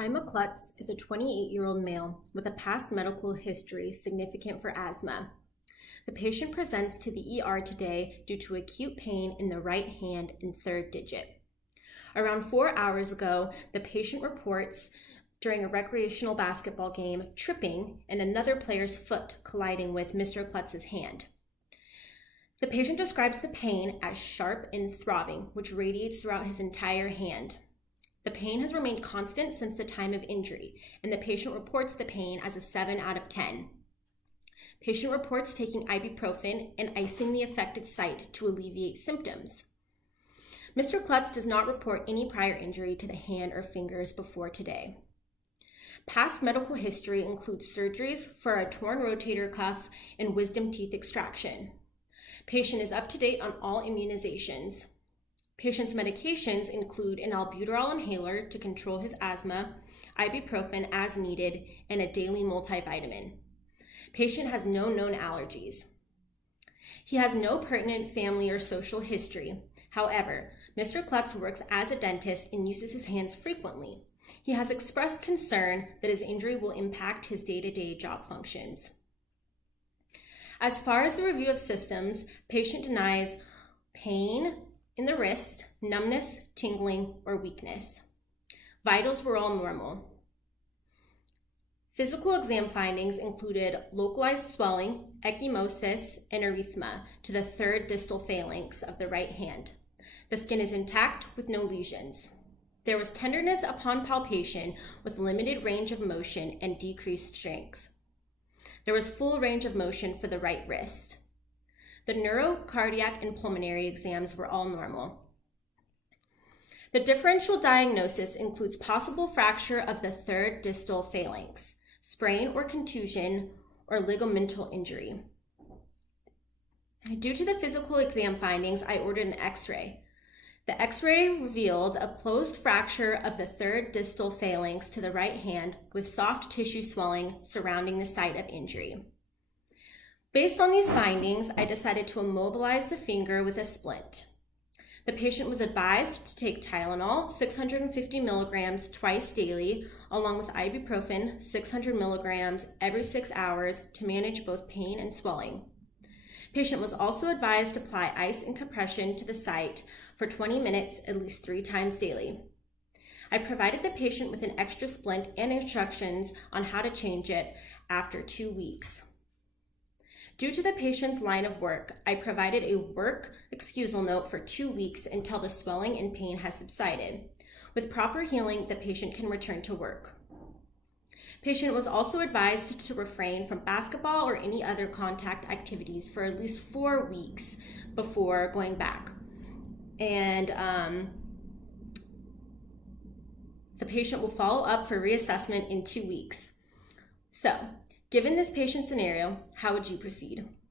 Ima Klutz is a 28-year-old male with a past medical history significant for asthma. The patient presents to the ER today due to acute pain in the right hand and third digit. Around 4 hours ago, the patient reports during a recreational basketball game tripping and another player's foot colliding with Mr. Klutz's hand. The patient describes the pain as sharp and throbbing, which radiates throughout his entire hand. The pain has remained constant since the time of injury, and the patient reports the pain as a 7 out of 10. Patient reports taking ibuprofen and icing the affected site to alleviate symptoms. Mr. Klutz does not report any prior injury to the hand or fingers before today. Past medical history includes surgeries for a torn rotator cuff and wisdom teeth extraction. Patient is up to date on all immunizations. Patient's medications include an albuterol inhaler to control his asthma, ibuprofen as needed, and a daily multivitamin. Patient has no known allergies. He has no pertinent family or social history. However, Mr. Klutz works as a dentist and uses his hands frequently. He has expressed concern that his injury will impact his day-to-day job functions. As far as the review of systems, patient denies pain in the wrist, numbness, tingling, or weakness. Vitals were all normal. Physical exam findings included localized swelling, ecchymosis, and erythema to the third distal phalanx of the right hand. The skin is intact with no lesions. There was tenderness upon palpation with limited range of motion and decreased strength. There was full range of motion for the right wrist. The neuro, cardiac, and pulmonary exams were all normal. The differential diagnosis includes possible fracture of the third distal phalanx, sprain or contusion, or ligamental injury. Due to the physical exam findings, I ordered an X-ray. The X-ray revealed a closed fracture of the third distal phalanx to the right hand with soft tissue swelling surrounding the site of injury. Based on these findings, I decided to immobilize the finger with a splint. The patient was advised to take Tylenol, 650 milligrams twice daily, along with ibuprofen, 600 milligrams every 6 hours to manage both pain and swelling. Patient was also advised to apply ice and compression to the site for 20 minutes at least 3 times daily. I provided the patient with an extra splint and instructions on how to change it after 2 weeks. Due to the patient's line of work, I provided a work excusal note for 2 weeks until the swelling and pain has subsided. With proper healing, the patient can return to work. Patient was also advised to refrain from basketball or any other contact activities for at least 4 weeks before going back. And the patient will follow up for reassessment in 2 weeks. So, given this patient scenario, how would you proceed?